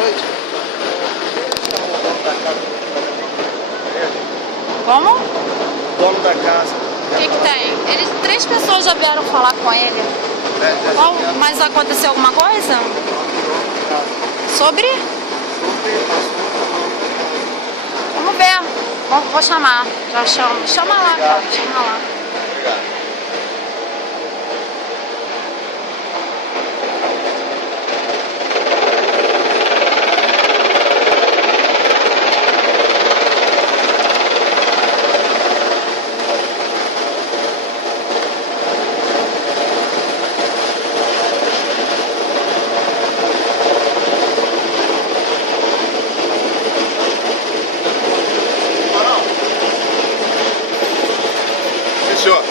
noite? Como? O dono da casa. O que tem? Três pessoas já vieram falar com ele. Mas aconteceu alguma coisa? Sobre? Vamos ver. Vou chamar. Já chamo. Chama lá, cara. Chama lá. Obrigado. Senhor,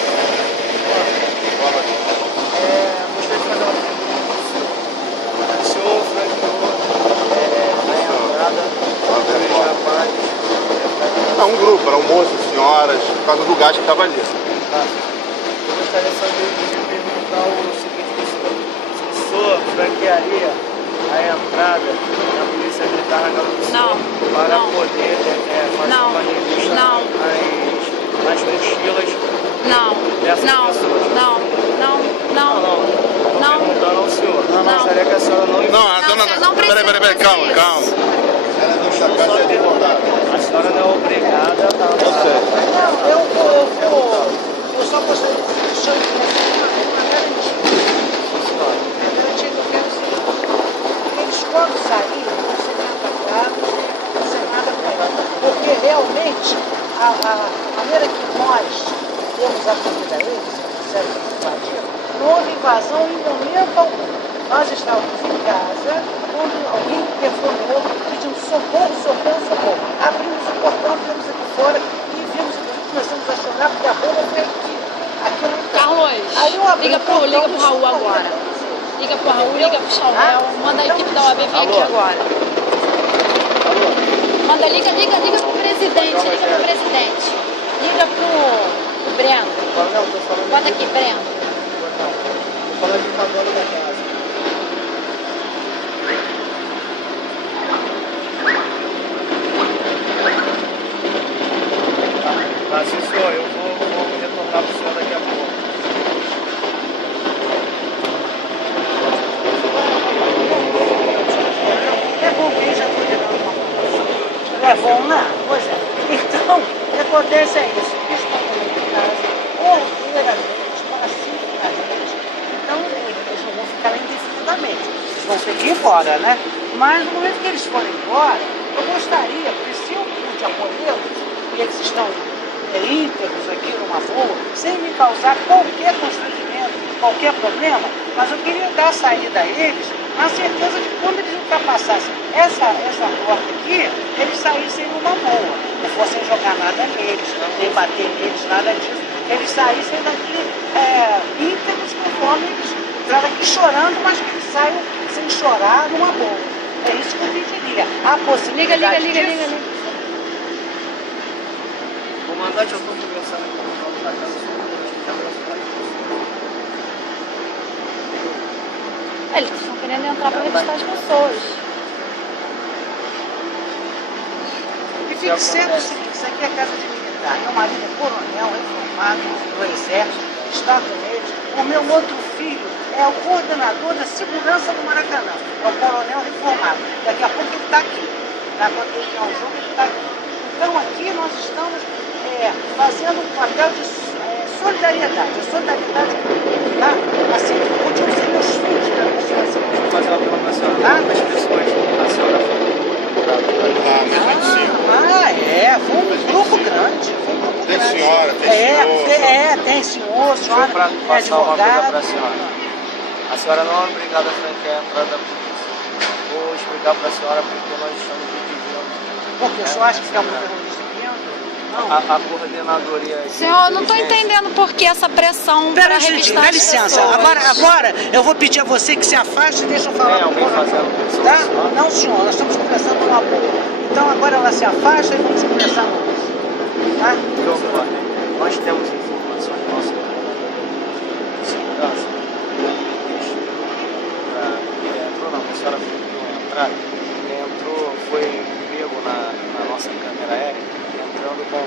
Gostaria de fazer uma pergunta. O senhor franqueou a entrada dos rapazes. um grupo, eram moças, senhoras, por causa do gás que estava ali. Eu gostaria só de perguntar o seguinte: se o senhor franquearia a entrada da polícia militar na casa do senhor para poder fazer uma revista nas mochilas dessas pessoas? Não. Estou perguntando ao senhor. Não, gostaria que a senhora não... Peraí, calma. Ela não está casa de vontade. A senhora não é obrigada a... Eu sei. Eu só gostaria de deixar uma garantia. A garantia que eu quero ser eles quando saírem, vão ser bem atacados, não ser nada com eles. Porque realmente a maneira que nós temos acolhido a eles, sério que invadiram, não houve invasão em momento algum. Nós estávamos em casa, quando alguém telefonou pedindo socorro. Abrimos o portão, viemos aqui fora e vimos que começamos a chorar porque a bomba foi aqui. Carlos, liga pro Raul agora. Liga pro Raul, liga pro Chauvel, manda a equipe da OAB vir aqui agora. Manda, liga pro presidente, liga pro Breno. Bota aqui, Breno. Estou falando de uma dona da casa. Sim, senhor, eu vou retornar para o senhor daqui a pouco. É bom que já foi levando uma coisa. Não é bom, não? Pois é. Então, o que acontece é isso. Eles estão dentro de casa, corrideiramente, pacificamente. Então, eles não vão ficar indefinidamente. Eles vão ter que ir embora, né? Mas no momento que eles forem embora, eu gostaria, porque se eu pude acolhê-los, e eles estão íntegros aqui numa boa, sem me causar qualquer constrangimento, qualquer problema, mas eu queria dar saída a eles na certeza de que quando eles ultrapassassem essa porta aqui, eles saíssem numa boa, não fossem jogar nada neles, nem bater neles, nada disso, eles saíssem daqui íntegros conforme eles entraram aqui chorando, mas que eles saiam sem chorar numa boa. É isso que eu pediria. A possibilidade Liga. Comandante, eu estou conversando aqui com o dono da casa. Eles estão querendo entrar para revistar as pessoas. E fique certo o seguinte, isso aqui é casa de militar. Meu marido é coronel, reformado do Exército, está com eles. O meu outro filho é o coordenador da segurança do Maracanã. É o coronel reformado. Daqui a pouco ele está aqui. Quando ele tem um jogo, ele está aqui. Então aqui nós estamos fazendo um papel de solidariedade. A solidariedade, tá? Assim podiam ser meus filhos para nós fazer. Vou fazer uma pergunta nacional. Quantas pessoas a senhora foi? Foi um grupo grande. Tem senhora, tem senhor. Tem senhor, senhora, Para é passar uma coisa advogado. para a senhora. A senhora não é obrigada a franquear a entrada da polícia. Vou explicar para a senhora porque nós estamos impedindo. Porque o senhor acha que está muito terrorista não? A coordenadoria... Senhor, eu não estou entendendo por que essa pressão para revistar dá as licença. pessoas. Agora eu vou pedir a você que se afaste e deixa eu falar. Tem alguém fazendo tá? Não, senhor, nós estamos conversando numa boa. Então agora ela se afasta e vamos conversar no outro. Tá? Nós temos informação de nossa segurança. A senhora viu a entrada,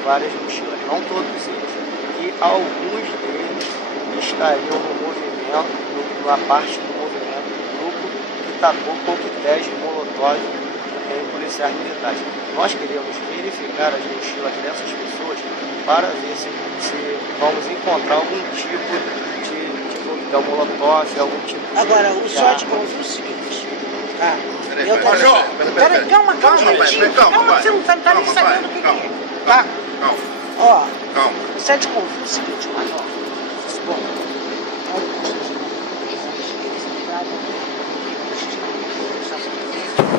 várias mochilas, não todos eles, e alguns deles estariam no movimento, na parte do movimento do grupo que tacou coquetéis de molotov em policiais militares. Nós queremos verificar as mochilas dessas pessoas para ver se vamos encontrar algum tipo de coquetel molotov, algum tipo de... Agora, o senhor te conta o seguinte. Peraí, calma, você não tá nem sabendo o que é. Tá? Calma. Ó, Calma. você te conta o seguinte, Major. Bom,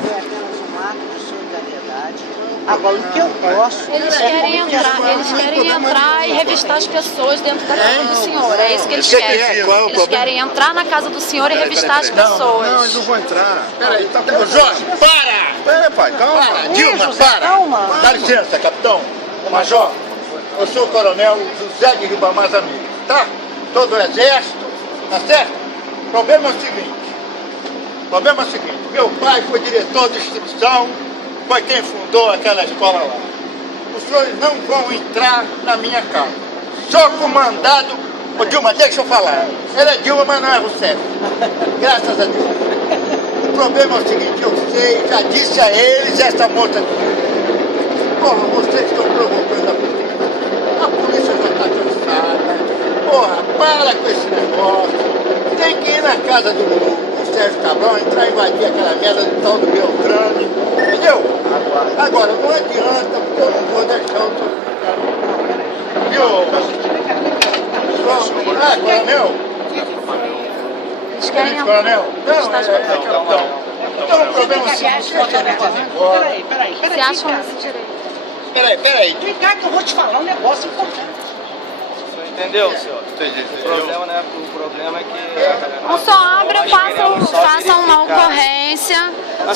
é apenas um ato de solidariedade. Agora, o que eu posso... Eles querem entrar e revistar as pessoas dentro da casa do senhor. É isso que eles querem. Eles querem entrar na casa do senhor e revistar as pessoas. Não, eles não vão entrar. Peraí, Jorge, para! Pera, pai, calma. Dilma, José, para! calma. Dá licença, capitão. Major, eu sou o coronel José de Ribamar Amigo, tá? Todo o exército, tá certo? O problema é o seguinte, meu pai foi diretor de instrução, foi quem fundou aquela escola lá. Os senhores não vão entrar na minha casa. Só com mandado... Ô Dilma, deixa eu falar. Ela é Dilma, mas não é Rousseff. Graças a Deus. O problema é o seguinte, eu sei, já disse a eles, essa moça aqui. Porra, vocês estão provocando a polícia. A polícia já está cansada. Porra, para com esse negócio. Tem que ir na casa do Sérgio Cabral, entrar e invadir aquela merda do tal do Beltrano. Entendeu? Agora, não adianta, porque eu não vou deixar o senhor ficar. Viu? Coronel? Eles querem entrar. Coronel? Não, capitão. Então o problema é o seguinte, Peraí. Você acha esse direito? Peraí. Vem cá que eu vou te falar um negócio importante. Entendeu, senhor? Entendi. O problema é que... O senhor abre, faça uma ocorrência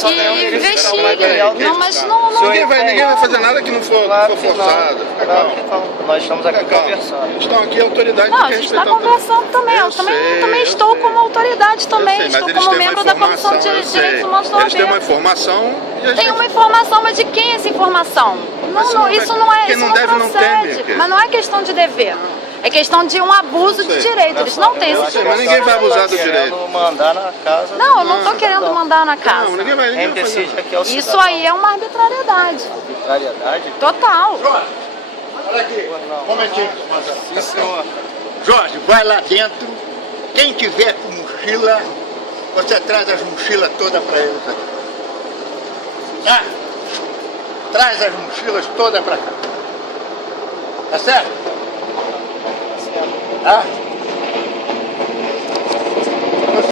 e investigue. Não, mas não... Ninguém vai fazer nada que não for forçado. Fica calmo. Nós estamos aqui Calma. conversando. Estão aqui autoridade Não, que a gente está respeitar o conversando também. Eu também estou como autoridade também. Eu sei, mas Estou eles como têm uma membro da Comissão de informação, eu sei. Direitos Humanos do Eles têm uma OAB. informação e a gente Tem uma informação, mas de quem é essa informação? Não, isso não é, quem isso não não deve, não procede. teme, Mas não é questão de dever. É questão de um abuso de direito. Eles não têm esse sei, direito. mas ninguém vai abusar do direito. Querendo mandar na casa... Não, eu não estou querendo mandar na casa. Não, ninguém vai Quem fazer. decide aqui é o cidadão. Isso aí é uma arbitrariedade. Arbitrariedade? Total. Jorge, olha aqui. Um momentinho. Sim, senhor. Jorge, vai lá dentro. Quem tiver com mochila, você traz as mochilas todas para eles aqui. Tá? Traz as mochilas todas para cá. Tá certo? Tá?